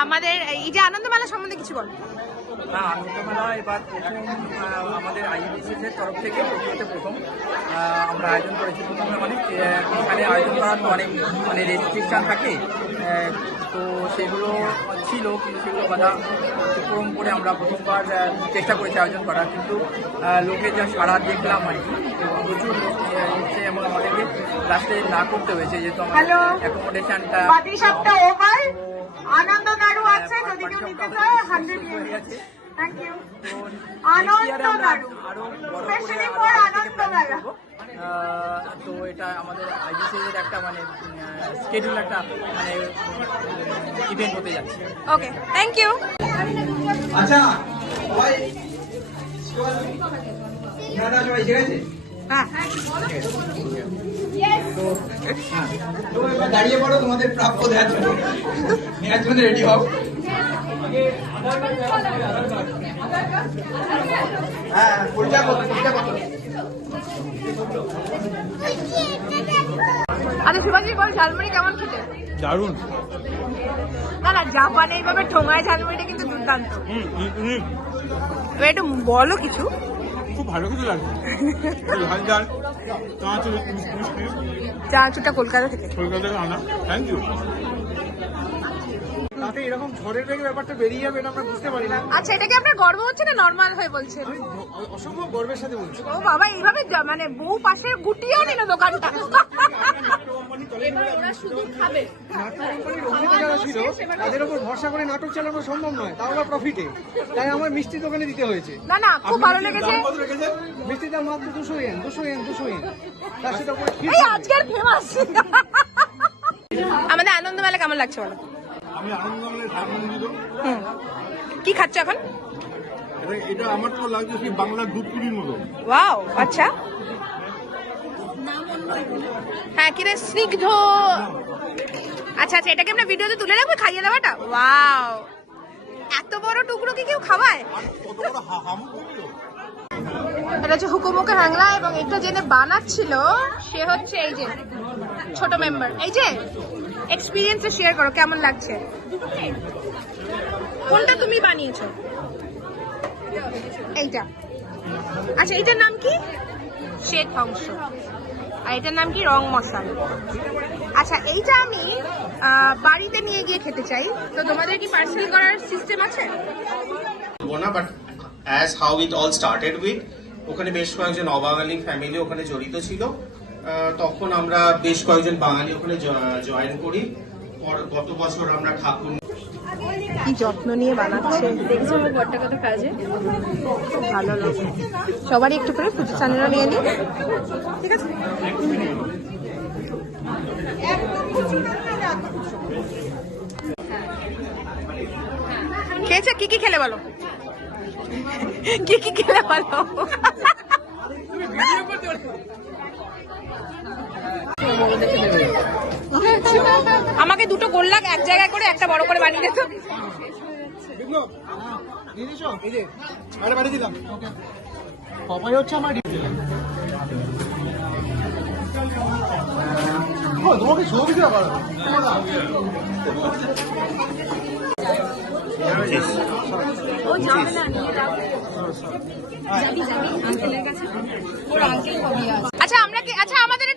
আমাদের এই যে আনন্দমেলা সম্বন্ধে কিছু বল না আনন্দমেলা এবার প্রথম আমাদের আইবিসিসের তরফ থেকে টোকিওতে প্রথম আমরা আয়োজন করেছি প্রথমে মানে এখানে আয়োজন করার তো অনেক মানে রেস্ট্রিকশন থাকে তো সেগুলো ছিল কিন্তু সেগুলো বাধা অতিক্রম করে আমরা প্রথমবার চেষ্টা করেছি আয়োজন করার কিন্তু লোকের যা সাড়া দেখলাম আর কি প্রচুর লোক এসেছে এবং আমাদেরকে লাস্টে না করতে হয়েছে যেহেতু আমাদের. অ্যাকোমোডেশনটা তো এটা আমাদের আইবিসিএর একটা মানে স্কেডিউল একটা মানে ইভেন্ট হতে যাচ্ছে ওকে থ্যাংক ইউ আচ্ছা দাদা সবাই ঠিক আছে দাঁড়িয়ে পড়ো, তোমাদের প্রাপ্য দেওয়ার জন্য। নেওয়ার জন্য রেডি হও। হ্যাঁ পরিচয় আচ্ছা বল ঝালমুড়ি কেমন খেতে? দারুণ। না না জাপানে এইভাবে ঠোঙায় ঝালমুড়িটা কিন্তু দুর্দান্ত। একটু বলো কিছু। খুব ভালো কিছু চানাচুরটা কলকাতা থেকে। কলকাতা আনা। থ্যাংক ইউ তাতে এরকম ঝড়ের বেগে ব্যাপারটা বেরিয়ে যাবে এটা আমরা বুঝতে পারি না আচ্ছা এটা কি আপনার গর্ব হচ্ছে না নর্মাল হয়ে বলছেন আমি অসম্ভব গর্বের সাথে বলছি ও বাবা এইভাবে জ- মানে বউ পাশে গুটিয়েও নিল দোকানটা নাটক কোম্পানির অভিনেতা যারা ছিল তাদের উপর ভরসা করে নাটক চালানো সম্ভব নয় তাও আবার প্রফিটে তাই আমার মিষ্টি দোকানে দিতে হয়েছে না না খুব ভালো লেগেছে মিষ্টির দাম মাত্র দুশো এন দুশো এন দুশো এন তার সাথে উপরে ক্ষীর এই থাকবে। আজকের ফেমাস আমাদের আনন্দ মেলা কেমন লাগছে বলো আমি আনন্দমের আনন্দিত কি খাচ্ছ এখন? এটা- আমার তো লাগছে সেই বাংলার দুধ মতো। ওয়াও আচ্ছা। হ্যাঁ কিরে স্নিগ্ধ। আচ্ছা আচ্ছা এটাকে আমরা ভিডিওতে তুলে রাখব খাইয়ে দেওয়াটা? ওয়াও। এত বড় টুকরো কি কেউ খাওয়ায়? এটা হচ্ছে হুকুমুকে হ্যাংলা এবং এটা জেনে বানাচ্ছিল সে হচ্ছে এই যে ছোট মেম্বার এই যে এক্সপিরিয়েন্স শেয়ার করো, কেমন লাগছে? কোনটা তুমি বানিয়েছো? এইটা। আচ্ছা এটার নাম কি? শ্বেত অংশ আর এটার নাম কি? রং মশালা। আচ্ছা এইটা আমি বাড়িতে নিয়ে গিয়ে খেতে চাই। তো তোমাদের কি পার্সেল করার সিস্টেম আছে? না but as how it all started with ওখানে বেশ কয়েকজন অবাঙালি ফ্যামিলি ওখানে জড়িত ছিল। তখন আমরা বেশ কয়েকজন বাঙালি ওখানে জয়েন করি। পর- গত বছর আমরা ঠাকুর কি যত্ন নিয়ে বানাচ্ছে? দেখছ আমার ঘরটা কত কাজে ভালো লাগে। সবারই একটু করে ফুচু চানেরা নিয়ে নিই। ঠিক আছে? খেয়েছে? কি কি খেলে বলো? কি কি খেলে বলো? আমাকে দুটো গোল্লা এক জায়গায় করে, একটা বড় করে বানিয়ে দিত আচ্ছা আমরা কি আচ্ছা আমাদের